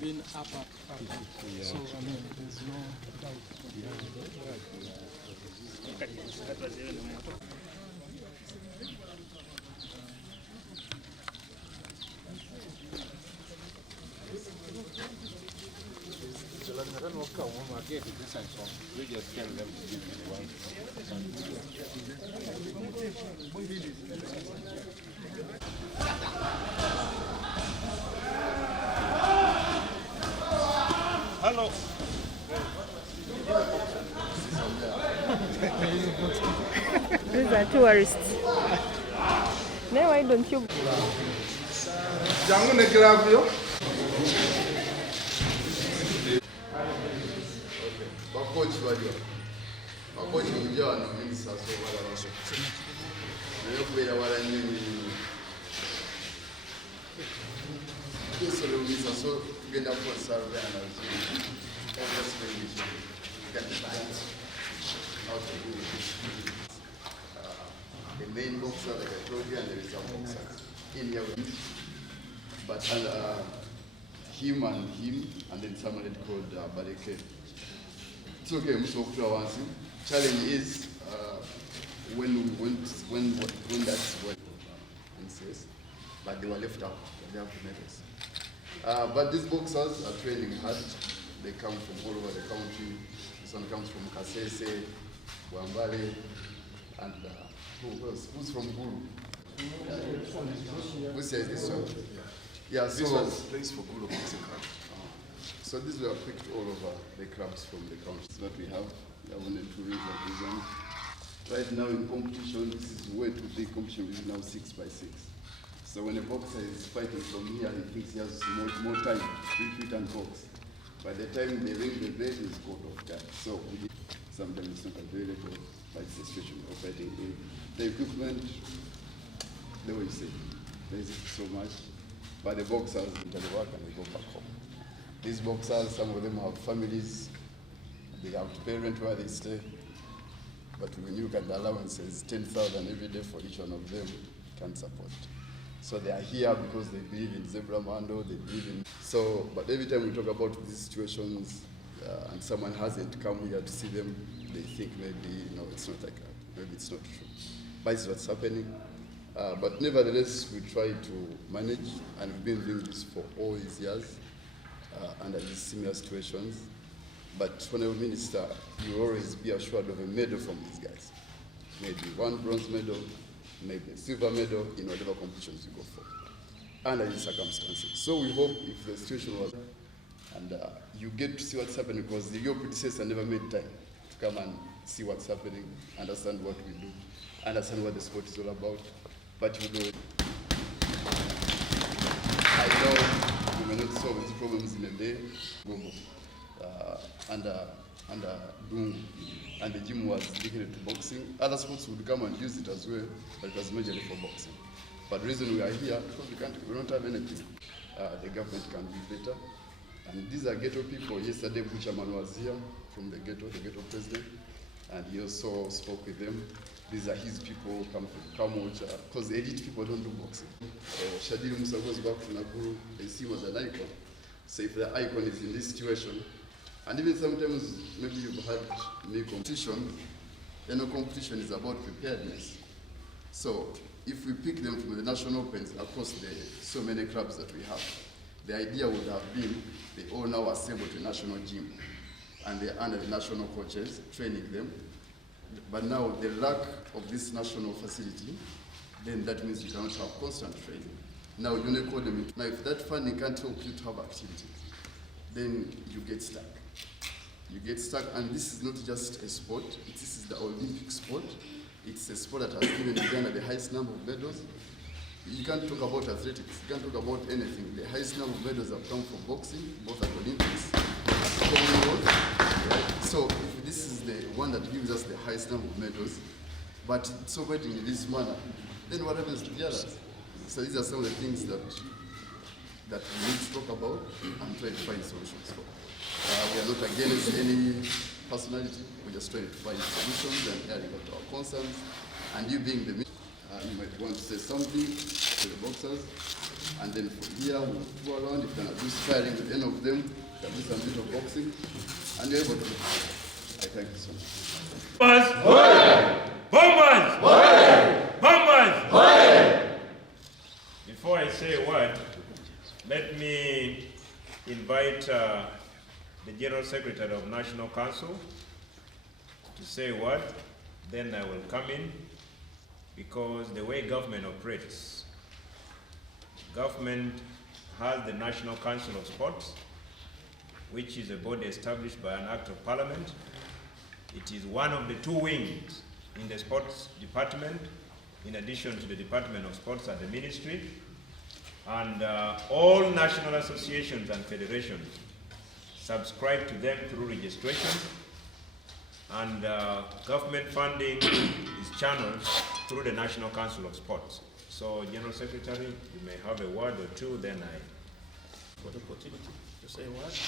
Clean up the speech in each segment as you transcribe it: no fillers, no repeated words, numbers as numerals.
been up. So, I mean, there's no doubt. We just tell them to give it one. Hello. These are tourists. No, why don't you? Bakozi baliwa bakozi ujja wano minisita asobola baso naye okubeera wala nnyo emirimu tusole minisita so tugenda kukozesa luganda the main boxer, like I told you, and there is some boxers in here with me. But him, and then someone called Bareke. It's okay, Mr. Okurawansi. Challenge is when that's what says, but they were left out. They have medals. But these boxers are training hard. They come from all over the country. This one comes from Kasese, Wambale, and who else? Who's from Guru? Who says this one? Yeah, so this was place for Guru Boxing Club. So these were picked all over the clubs from the countries that we have. I wanted to represent. Right now in competition, this is way too big competition, which is now 6x6. So when a boxer is fighting from here, he thinks he has more time to retreat and box. By the time they ring the bell, he's caught off guard. So sometimes it's not available, like the situation of fighting. The equipment, the way you say, there's so much. But the boxers, they work and they go back home. These boxers, some of them have families, they have to pay rent where they stay. But when you look at the allowances, 10,000 every day for each one of them, can't support. So they are here because they believe in Zebra Mando, they believe in... So, but every time we talk about these situations and someone hasn't come here to see them, they think maybe, no, it's not like that. Maybe it's not true. But it's what's happening. But nevertheless, we try to manage, and we've been doing this for all these years under these similar situations. But when a minister, you always be assured of a medal from these guys. Maybe one bronze medal, maybe a silver medal in whatever competitions you go for, under these circumstances. So we hope if the situation was, and you get to see what's happening, because your predecessor never made time to come and see what's happening, understand what we do, understand what the sport is all about. But you know, I know we may not solve these problems in a day. Under Dung, and the gym was dedicated to boxing. Other sports would come and use it as well, but it was majorly for boxing. But the reason we are here, because we don't have anything. The government can be better. And these are ghetto people. Yesterday, Buchaman was here from the ghetto president, and he also spoke with them. These are his people, come watch, because the elite people don't do boxing. Shadil Musa goes back to Nakuru, they see him as an icon. So if the icon is in this situation, and even sometimes maybe you've had me competition, competition is about preparedness. So if we pick them from the national opens across so many clubs that we have, the idea would have been they all now assemble to a national gym, and they're under the national coaches, training them. But now the lack of this national facility, then that means you cannot have constant training. Now you call them. Now if that funding can't help you to have activities, then you get stuck. You get stuck, and this is not just a sport, this is the Olympic sport. It's a sport that has given Uganda the highest number of medals. You can't talk about athletics, you can't talk about anything. The highest number of medals have come from boxing, both at Olympics, Commonwealth, right? So if this is the one that gives us the highest number of medals, but it's operating in this manner, then what happens to the others? So these are some of the things that we need to talk about and try to find solutions for. We are not against any personality, we're just trying to find solutions and airing out our concerns. And you being the you might want to say something to the boxers. And then from here, we'll go around. You can do sparring with any of them. You can do some bit of boxing. And you're able to. I thank you so much. Bombers! Before I say a word, let me invite the General Secretary of National Council to say a word, then I will come in, because the way government operates, government has the National Council of Sports, which is a body established by an act of parliament. It is one of the two wings in the sports department, in addition to the Department of Sports at the ministry. And all national associations and federations subscribe to them through registration. And government funding is channeled through the National Council of Sports. So, General Secretary, you may have a word or two, then For the opportunity to say a word.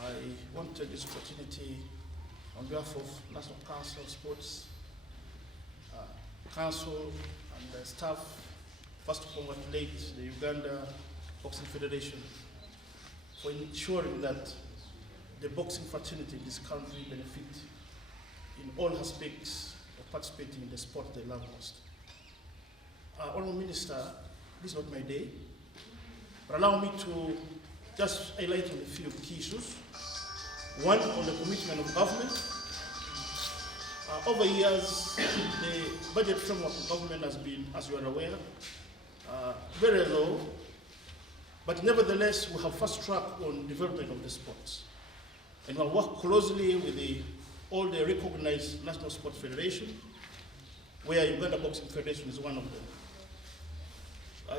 I want to take this opportunity on behalf of National Council of Sports, Council and the staff, first to congratulate the Uganda Boxing Federation for ensuring that the boxing fraternity in this country benefit in all aspects of participating in the sport they love most. Honourable Minister, this is not my day, but allow me to just highlight on a few key issues. One, on the commitment of government. Over years, the budget framework of government has been, as you are aware, very low, but nevertheless, we have fast track on development of the sports. And we work closely with all the recognized national sports federations, where Uganda Boxing Federation is one of them.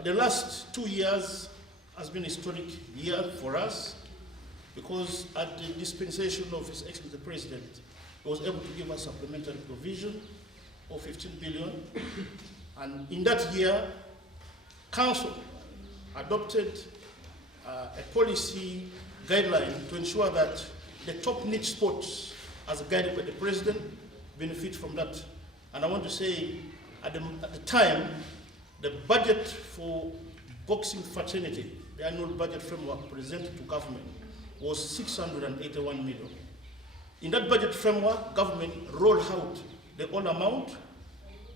The last 2 years has been a historic year for us, because at the dispensation of His Excellency the President, he was able to give us supplementary provision of 15 billion. And in that year, Council adopted a policy guideline to ensure that the top niche sports, as guided by the President, benefit from that. And I want to say, at the time, the budget for boxing fraternity, the annual budget framework presented to government, was 681 million. In that budget framework, government rolled out the whole amount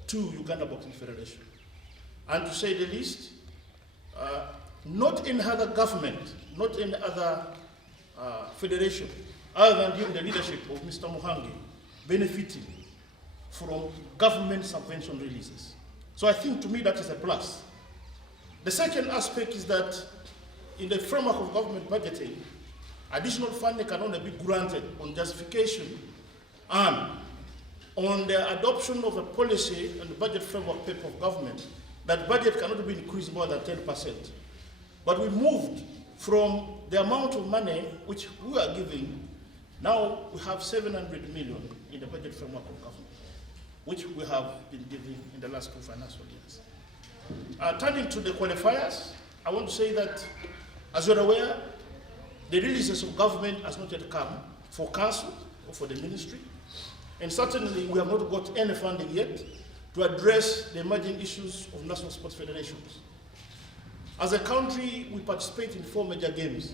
to Uganda Boxing Federation. And to say the least, not in other government, not in other federation, other than during the leadership of Mr. Muhangi, benefiting from government subvention releases. So I think, to me, that is a plus. The second aspect is that in the framework of government budgeting, additional funding can only be granted on justification and on the adoption of a policy and the budget framework paper of government. That budget cannot be increased more than 10%. But we moved from the amount of money which we are giving. Now we have 700 million in the budget framework of government, which we have been giving in the last 2 financial years. Turning to the qualifiers, I want to say that, as you're aware, the releases of government has not yet come for council or for the ministry. And certainly we have not got any funding yet to address the emerging issues of national sports federations. As a country, we participate in 4 major games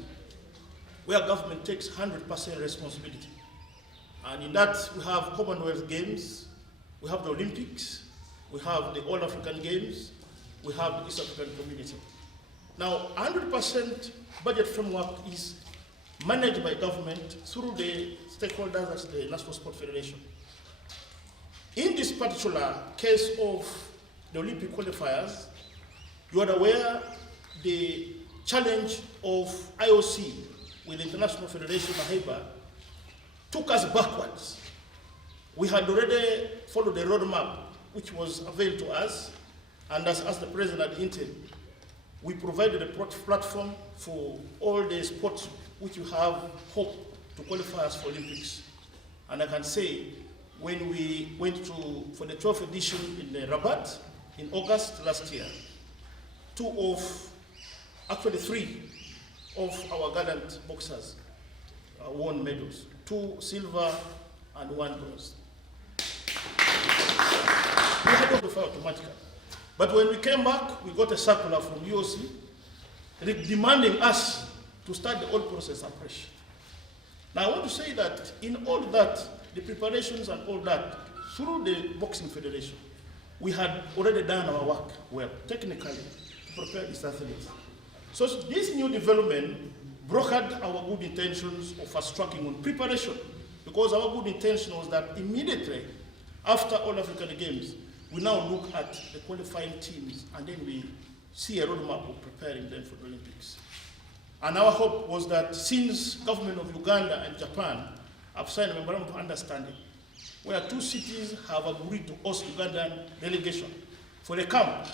where government takes 100% responsibility. And in that, we have Commonwealth Games, we have the Olympics, we have the All African Games, we have the East African Community. Now, 100% budget framework is managed by government through the stakeholders as the National Sports Federation. In this particular case of the Olympic qualifiers, you are aware the challenge of IOC with the International Federation AHEBA took us backwards. We had already followed the roadmap which was availed to us, and as the President had hinted, we provided a platform for all the sports which you have hope to qualify us for Olympics. And I can say, when we went for the 12th edition in the Rabat in August last year, 3 of our gallant boxers won medals, 2 silver and 1 bronze. We had to fire automatically. But when we came back, we got a circular from UOC demanding us to start the whole process afresh. Now I want to say that in all that, the preparations and all that, through the Boxing Federation, we had already done our work well, technically, to prepare these athletes. So this new development brokered our good intentions of fast-tracking on preparation, because our good intention was that immediately after all African Games, we now look at the qualifying teams and then we see a roadmap of preparing them for the Olympics. And our hope was that since government of Uganda and Japan have signed a memorandum of understanding, where two cities have agreed to host Ugandan delegation for the camp,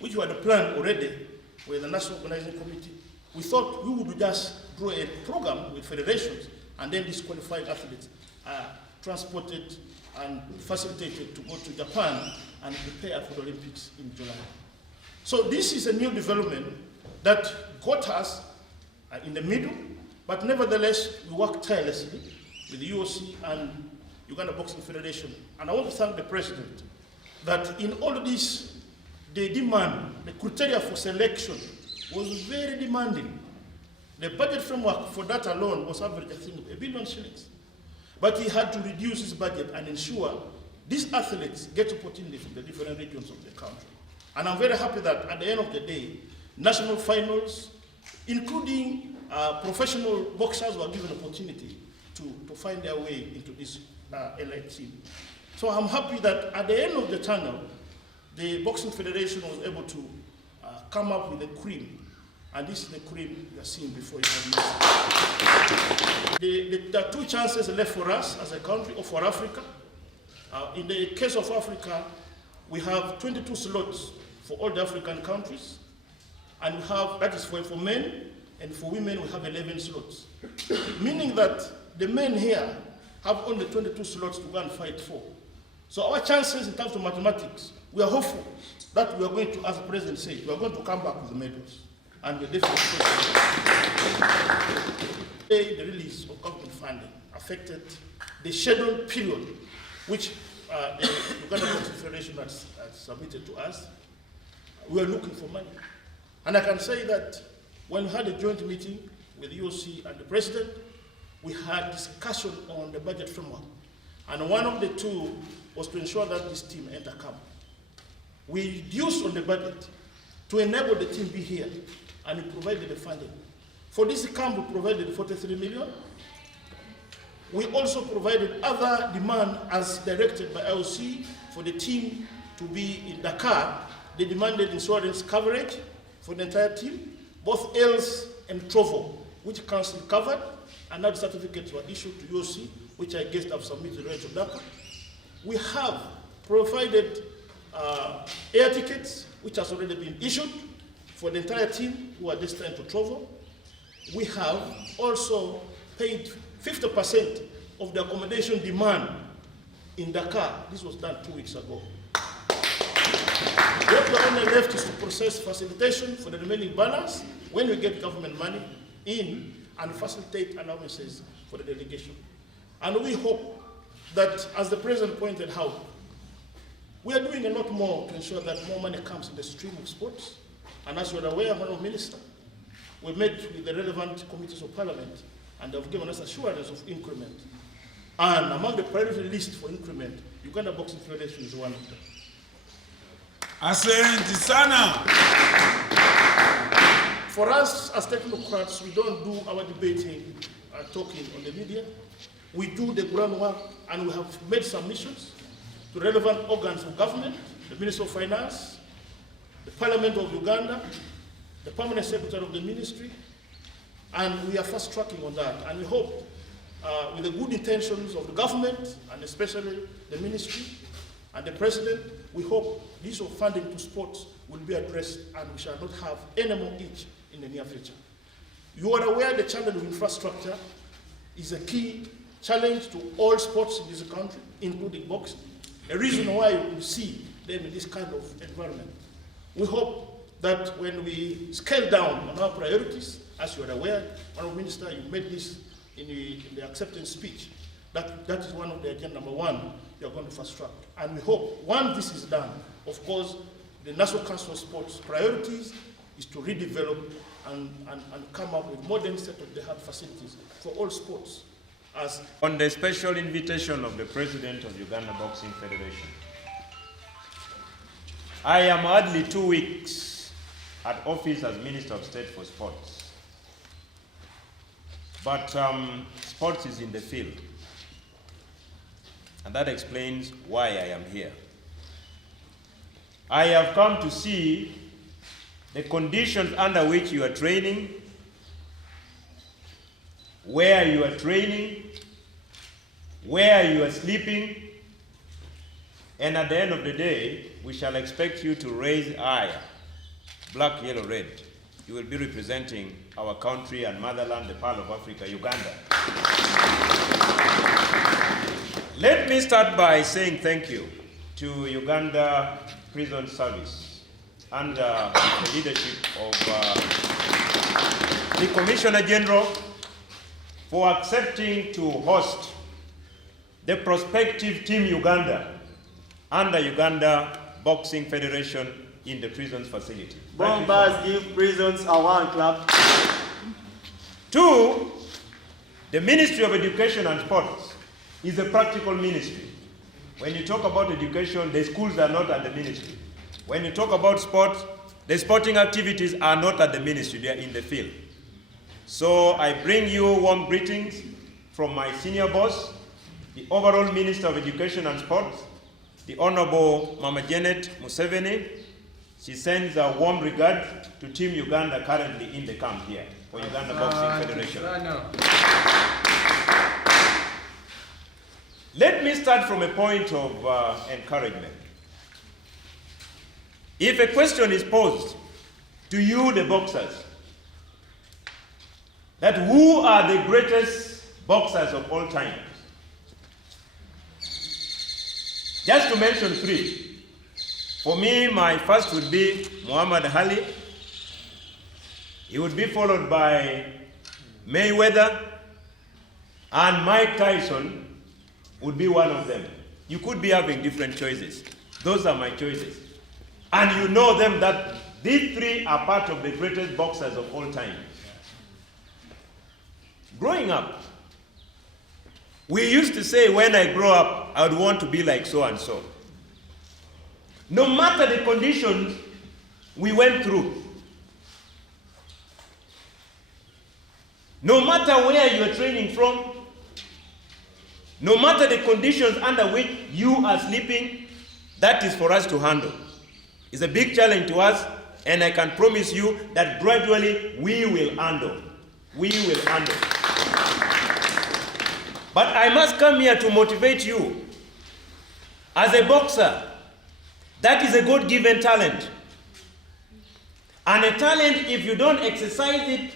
which we had planned already with the National Organizing Committee, we thought we would just draw a program with federations and then these qualified athletes are transported and facilitated to go to Japan and prepare for the Olympics in July. So this is a new development that got us in the middle, but nevertheless, we worked tirelessly with the UOC and Uganda Boxing Federation. And I want to thank the President that in all of this, the demand, the criteria for selection was very demanding. The budget framework for that alone was average, I think, $1 billion shillings. But he had to reduce his budget and ensure these athletes get opportunity from the different regions of the country. And I'm very happy that at the end of the day, national finals, including professional boxers, were given opportunity to find their way into this elite team. So I'm happy that at the end of the tunnel, the Boxing Federation was able to come up with a cream. And this is the cream you are seeing before you. There are two chances left for us as a country, or for Africa. In the case of Africa, we have 22 slots for all the African countries. And we have, that is for men, and for women we have 11 slots. Meaning that the men here have only 22 slots to go and fight for. So our chances in terms of mathematics, we are hopeful that we are going to, as the President said, we are going to come back with the medals. And we're definitely the release of government funding affected the scheduled period which the Uganda Boxing Federation has submitted to us. We are looking for money. And I can say that when we had a joint meeting with the UOC and the President, we had discussion on the budget framework. And one of the two was to ensure that this team enter camp. We reduced on the budget to enable the team be here, and we provided the funding. For this camp, we provided 43 million. We also provided other demand as directed by IOC for the team to be in Dakar. They demanded insurance coverage for the entire team, both ELS and TROVO, which council covered, and now the certificates were issued to UOC, which I guess have submitted right to Dakar. We have provided air tickets, which has already been issued for the entire team who are destined to travel. We have also paid 50% of the accommodation demand in Dakar. This was done 2 weeks ago. What we're only left is to process facilitation for the remaining balance when we get government money in and facilitate allowances for the delegation. And we hope that, as the President pointed out, we are doing a lot more to ensure that more money comes in the stream of sports. And as you are aware, Honourable Minister, we met with the relevant committees of Parliament and have given us assurance of increment. And among the priority list for increment, Uganda Boxing Federation is one of them. Asante sana. For us as technocrats, we don't do our debating and talking on the media. We do the groundwork, and we have made submissions to relevant organs of government, the Ministry of Finance, the Parliament of Uganda, the Permanent Secretary of the Ministry, and we are fast tracking on that. And we hope, with the good intentions of the government, and especially the Ministry and the President, we hope the issue of funding to sports will be addressed and we shall not have any more each in the near future. You are aware the challenge of infrastructure is a key challenge to all sports in this country, including boxing. A reason why you see them in this kind of environment. We hope that when we scale down on our priorities, as you are aware, Honourable Minister, you made this in the acceptance speech, that is one of the agenda number one you are going to fast track. And we hope, once this is done, of course, the National Council of Sports priorities is to redevelop and come up with modern state-of-the-art facilities for all sports. On the special invitation of the President of Uganda Boxing Federation, I am hardly 2 weeks at office as Minister of State for Sports. But sports is in the field. And that explains why I am here. I have come to see the conditions under which you are training, where you are training, where you are sleeping, and at the end of the day, we shall expect you to raise higher, black, yellow, red. You will be representing our country and motherland, the Pearl of Africa, Uganda. Let me start by saying thank you to Uganda Prison Service under the leadership of the Commissioner General for accepting to host the prospective Team Uganda under Uganda Boxing Federation in the prisons facility. Bombers give prisons a one clap. 2, the Ministry of Education and Sports is a practical ministry. When you talk about education, the schools are not at the ministry. When you talk about sports, the sporting activities are not at the ministry, they are in the field. So I bring you warm greetings from my senior boss, the overall Minister of Education and Sports, the Honorable Mama Janet Museveni. She sends a warm regard to Team Uganda currently in the camp here for Uganda Boxing Federation. Let me start from a point of encouragement. If a question is posed to you, the boxers, that who are the greatest boxers of all time? Just to mention 3. For me, my first would be Muhammad Ali. He would be followed by Mayweather, and Mike Tyson would be one of them. You could be having different choices. Those are my choices. And you know them that these 3 are part of the greatest boxers of all time. Growing up, we used to say, when I grow up, I would want to be like so and so. No matter the conditions we went through, no matter where you are training from, no matter the conditions under which you are sleeping, that is for us to handle. It's a big challenge to us, and I can promise you that gradually we will handle. We will handle. But I must come here to motivate you. As a boxer, that is a God-given talent. And a talent, if you don't exercise it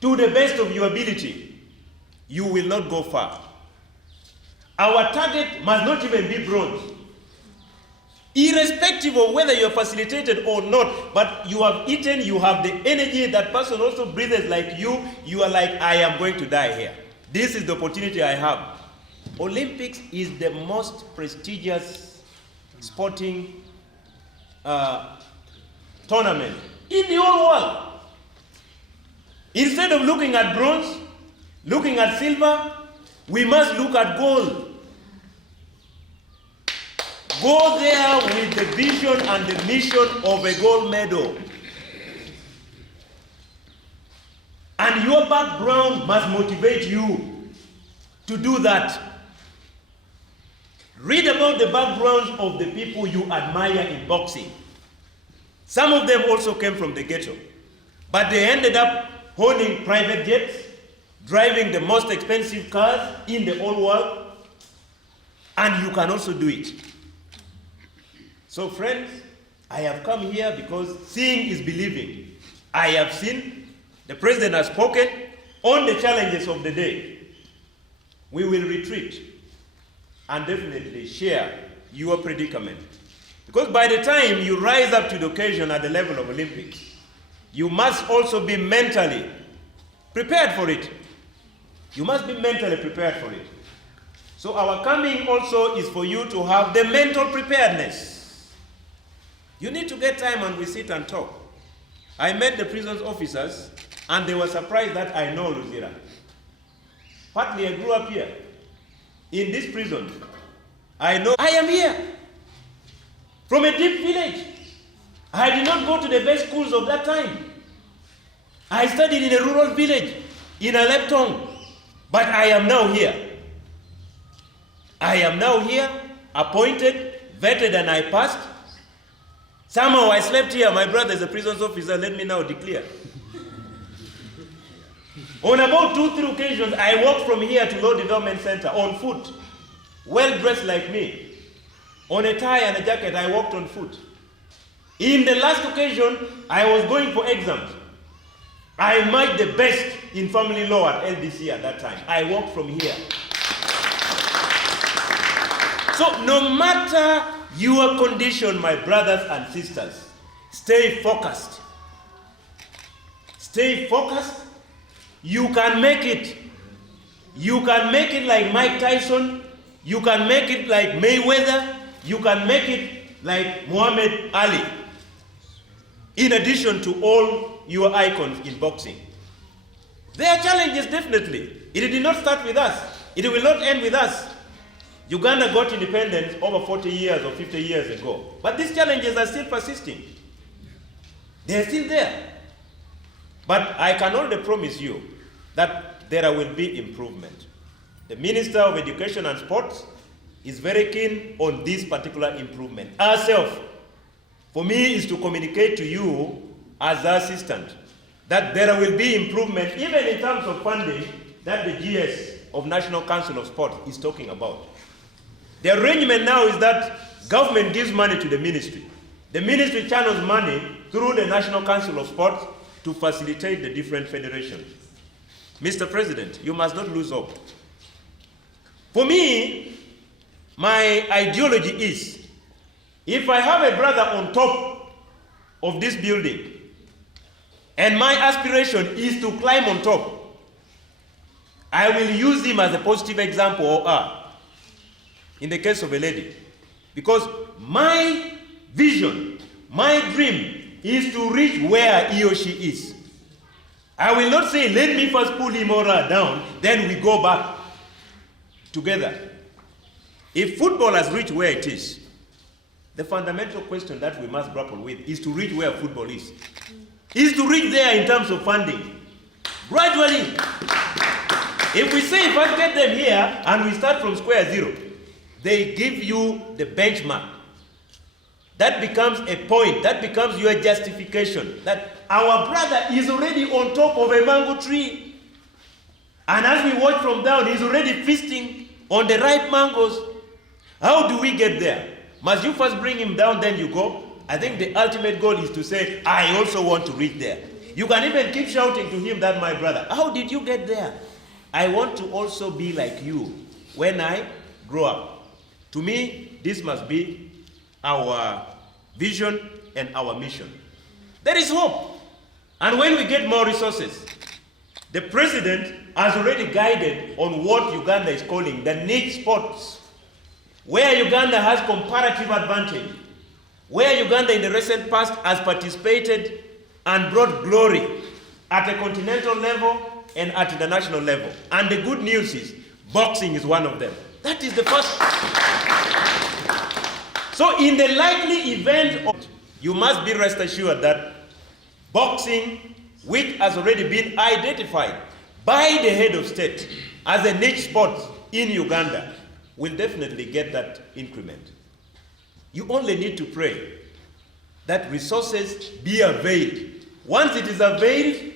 to the best of your ability, you will not go far. Our target must not even be bronze. Irrespective of whether you're facilitated or not, but you have eaten, you have the energy, that person also breathes like you are like, I am going to die here. This is the opportunity I have. Olympics is the most prestigious sporting tournament in the whole world. Instead of looking at bronze, looking at silver, we must look at gold. Go there with the vision and the mission of a gold medal. And your background must motivate you to do that. Read about the backgrounds of the people you admire in boxing. Some of them also came from the ghetto, but they ended up owning private jets, driving the most expensive cars in the whole world, and you can also do it. So friends, I have come here because seeing is believing. I have seen, the president has spoken on the challenges of the day. We will retreat and definitely share your predicament. Because by the time you rise up to the occasion at the level of Olympics, you must also be mentally prepared for it. You must be mentally prepared for it. So our coming also is for you to have the mental preparedness. You need to get time and we sit and talk. I met the prison's officers and they were surprised that I know Luzira. Partly I grew up here. In this prison, I know I am here. From a deep village. I did not go to the best schools of that time. I studied in a rural village, in Aleptong. But I am now here. I am now here, appointed, vetted, and I passed. Somehow I slept here. My brother is a prison's officer. Let me now declare. On about 2-3 occasions, I walked from here to Law Development Center on foot, well dressed like me. On a tie and a jacket, I walked on foot. In the last occasion, I was going for exams. I marked the best in family law at LDC at that time. I walked from here. So no matter your condition, my brothers and sisters, stay focused. Stay focused. You can make it. You can make it like Mike Tyson. You can make it like Mayweather. You can make it like Muhammad Ali. In addition to all your icons in boxing. There are challenges, definitely. It did not start with us. It will not end with us. Uganda got independence over 40 years or 50 years ago. But these challenges are still persisting. They are still there. But I can only promise you that there will be improvement. The Minister of Education and Sports is very keen on this particular improvement. Ourselves, for me, is to communicate to you as the assistant that there will be improvement even in terms of funding that the GS of National Council of Sport is talking about. The arrangement now is that government gives money to the ministry. The ministry channels money through the National Council of Sport to facilitate the different federations. Mr. President, you must not lose hope. For me, my ideology is, if I have a brother on top of this building, and my aspiration is to climb on top, I will use him as a positive example, or her, in the case of a lady. Because my vision, my dream, is to reach where he or she is. I will not say, let me first pull him or her down, then we go back together. If football has reached where it is, the fundamental question that we must grapple with is to reach where football is to reach there in terms of funding. Gradually. If we say, if I get them here and we start from square zero, they give you the benchmark. That becomes a point, that becomes your justification, that our brother is already on top of a mango tree. And as we watch from down, he's already feasting on the ripe mangoes. How do we get there? Must you first bring him down, then you go? I think the ultimate goal is to say, I also want to reach there. You can even keep shouting to him that, my brother, how did you get there? I want to also be like you when I grow up. To me, this must be our vision and our mission. There is hope. And when we get more resources, the president has already guided on what Uganda is calling the niche sports, where Uganda has comparative advantage, where Uganda in the recent past has participated and brought glory at a continental level and at the national level. And the good news is, boxing is one of them. That is the first. So in the likely event of, you must be rest assured that boxing, which has already been identified by the head of state as a niche sport in Uganda, will definitely get that increment. You only need to pray that resources be availed. Once it is availed,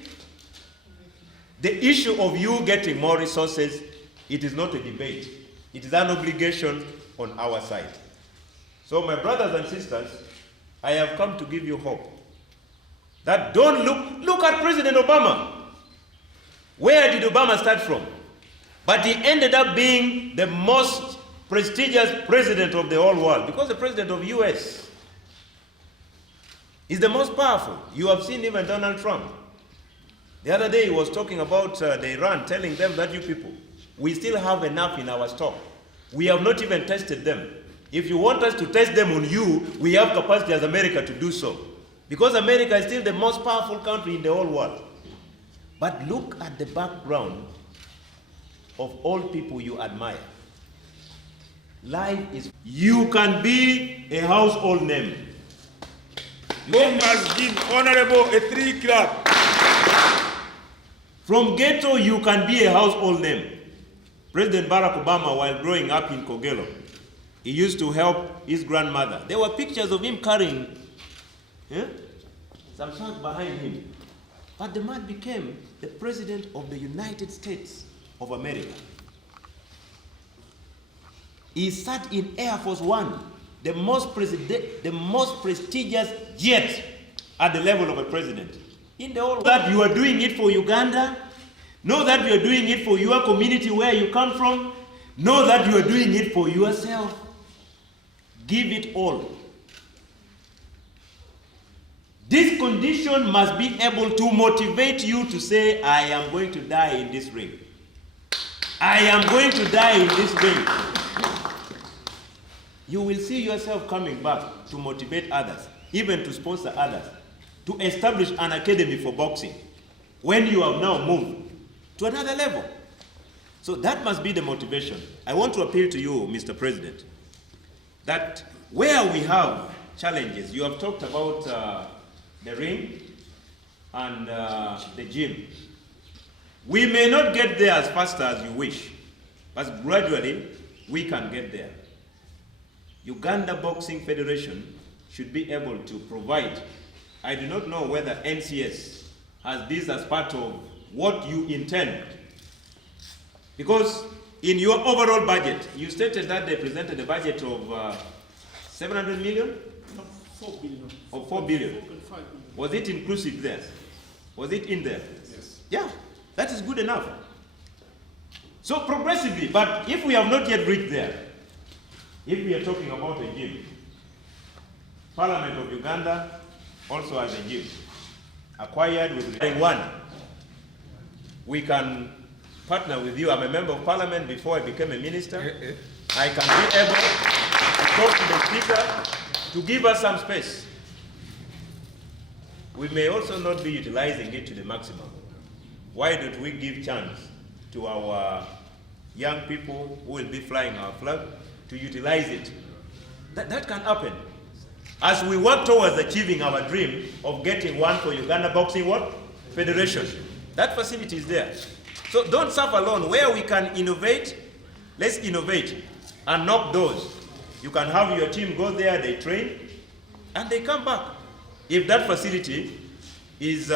the issue of you getting more resources, it is not a debate. It is an obligation on our side. So my brothers and sisters, I have come to give you hope. That don't look at President Obama. Where did Obama start from? But he ended up being the most prestigious president of the whole world, because the president of US is the most powerful. You have seen even Donald Trump. The other day he was talking about the Iran, telling them that you people, we still have enough in our stock. We have not even tested them. If you want us to test them on you, we have capacity as America to do so. Because America is still the most powerful country in the whole world. But look at the background of all people you admire. Life is, you can be a household name. God must give honorable a 3 clap. From ghetto, you can be a household name. President Barack Obama, while growing up in Kogelo, he used to help his grandmother. There were pictures of him carrying some sand behind him. But the man became the president of the United States of America. He sat in Air Force One, the most prestigious jet at the level of a president. In the whole that you are doing it for Uganda, know that you are doing it for your community where you come from, know that you are doing it for yourself. Give it all. This condition must be able to motivate you to say, I am going to die in this ring. I am going to die in this ring. You will see yourself coming back to motivate others, even to sponsor others, to establish an academy for boxing, when you have now moved to another level. So that must be the motivation. I want to appeal to you, Mr. President, that where we have challenges, you have talked about the ring and the gym. We may not get there as fast as you wish, but gradually we can get there. Uganda Boxing Federation should be able to provide. I do not know whether NCS has this as part of what you intend. Because in your overall budget, you stated that they presented a budget of 700 million? No, 4 billion. Or 4 billion. 4.5 billion. Was it inclusive there? Was it in there? Yes. Yeah, that is good enough. So progressively, but if we have not yet reached there, if we are talking about a gym, Parliament of Uganda also has a gym, acquired with one. We can partner with you. I'm a member of Parliament before I became a minister. I can be able to talk to the Speaker to give us some space. We may also not be utilizing it to the maximum. Why don't we give chance to our young people who will be flying our flag to utilize it? That can happen. As we work towards achieving our dream of getting one for Uganda Boxing Federation. That facility is there. So don't suffer alone. Where we can innovate, let's innovate and knock doors. You can have your team go there, they train, and they come back. If that facility is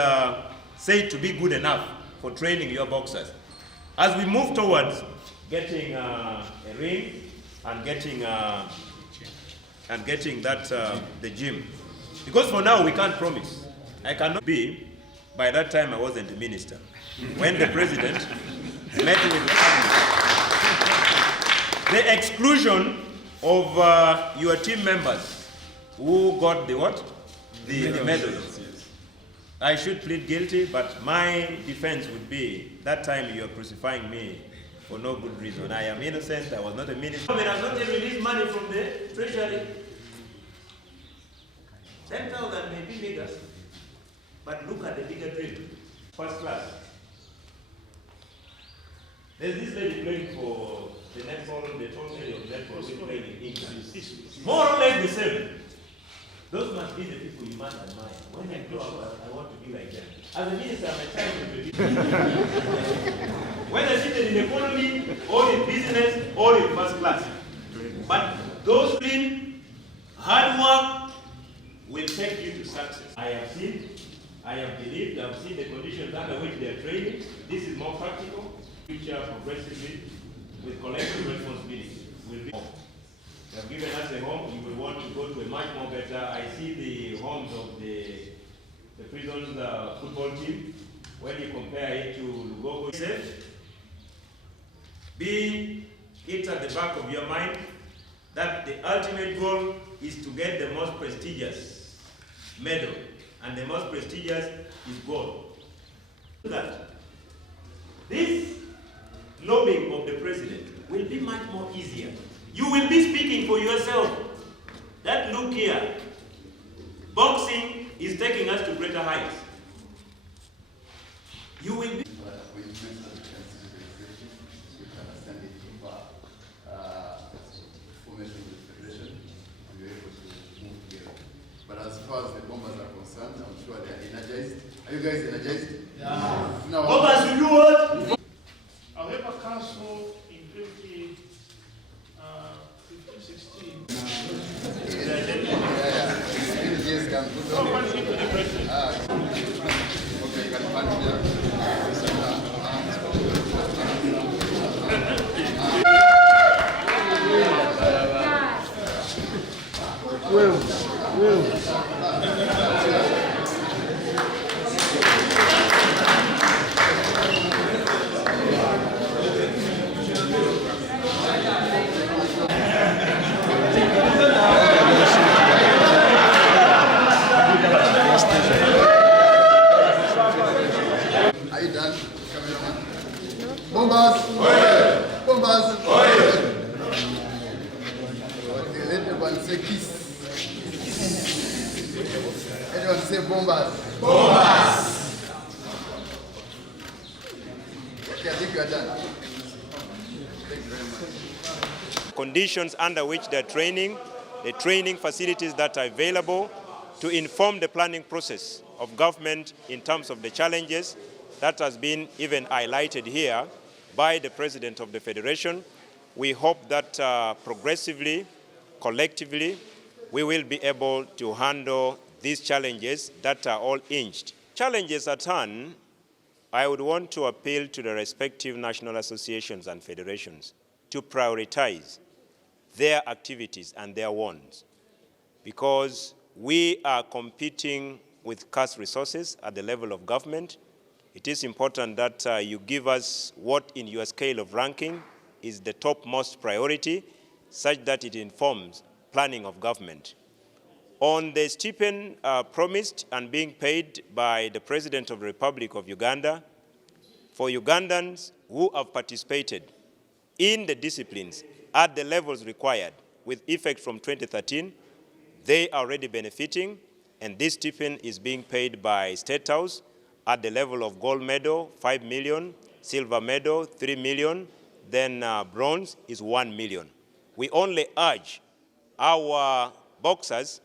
said to be good enough for training your boxers. As we move towards getting a ring and getting that the gym, because for now we can't promise. I cannot be. By that time I wasn't a minister. When the president met with the family, the exclusion of your team members who got the what? The medals. I should plead guilty, but my defense would be that time you are crucifying me for no good reason. I am innocent. I was not a minister. I has not released money from the treasury. 10,000 may be bigger, but look at the bigger dream. First class. There's this lady playing for the netball, the top lady of netball, who's playing in England. More or less the same. Those must be the people you must admire. When I grow up, I want to be like them. As a minister, I'm a child of whether seated in economy, or in business, or in first class. But those clean, hard work will take you to success. I have seen, I have believed, I have seen the conditions under which they are training. This is more practical. Future progressively with collective responsibility will be. They have given us a home, we will want to go to a much more better. I see the homes of the prisons football team. When you compare it to Lugogo, be it at the back of your mind that the ultimate goal is to get the most prestigious medal, and the most prestigious is gold. That this lobbying of the president will be much more easier You will be speaking for yourself. That look here, boxing is taking us to greater heights. You will be. But as far as the bombers are concerned, I'm sure they are energized. Are you guys energized? Yeah. Now, Bombers will do what? However, council in 2015-16. yes, can put on. Okay, you can find here. Are you done, cameraman? Bombers! Bombers! Okay, let everyone say kiss. Everyone say bombers. Bombers! Okay, I think you are done. Thank you very much. Conditions under which they're training, the training facilities that are available to inform the planning process of government in terms of the challenges that has been even highlighted here by the President of the Federation. We hope that progressively, collectively, we will be able to handle these challenges that are all hinged. Challenges at hand, I would want to appeal to the respective national associations and federations to prioritize their activities and their wants, because we are competing with scarce resources at the level of government. It is important that you give us what in your scale of ranking is the topmost priority, such that it informs planning of government. On the stipend promised and being paid by the President of the Republic of Uganda, for Ugandans who have participated in the disciplines at the levels required with effect from 2013, they are already benefiting, and this stipend is being paid by State House at the level of gold medal, 5 million, silver medal, 3 million, then bronze is 1 million. We only urge our boxers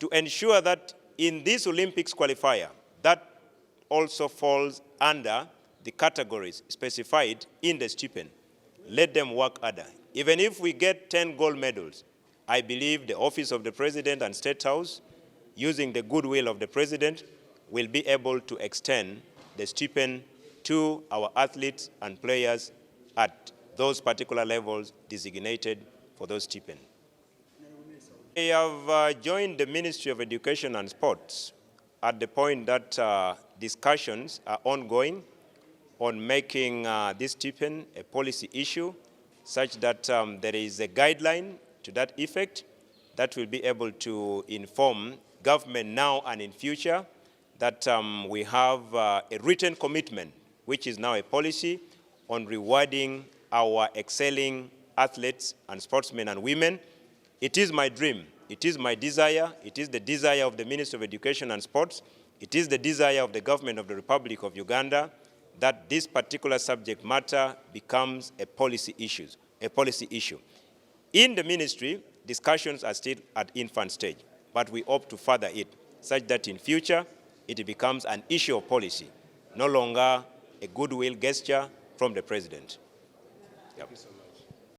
to ensure that in this Olympics qualifier, that also falls under the categories specified in the stipend. Let them work harder. Even if we get 10 gold medals, I believe the Office of the President and State House, using the goodwill of the President, will be able to extend the stipend to our athletes and players at those particular levels designated for those stipends. I have joined the Ministry of Education and Sports at the point that discussions are ongoing on making this stipend a policy issue, such that there is a guideline to that effect that will be able to inform government now and in future that we have a written commitment, which is now a policy, on rewarding our excelling athletes and sportsmen and women. It is my dream, it is my desire, it is the desire of the Ministry of Education and Sports, it is the desire of the government of the Republic of Uganda that this particular subject matter becomes a policy issue. In the ministry, discussions are still at infant stage, but we hope to further it, such that in future it becomes an issue of policy, no longer a goodwill gesture from the President. Yep.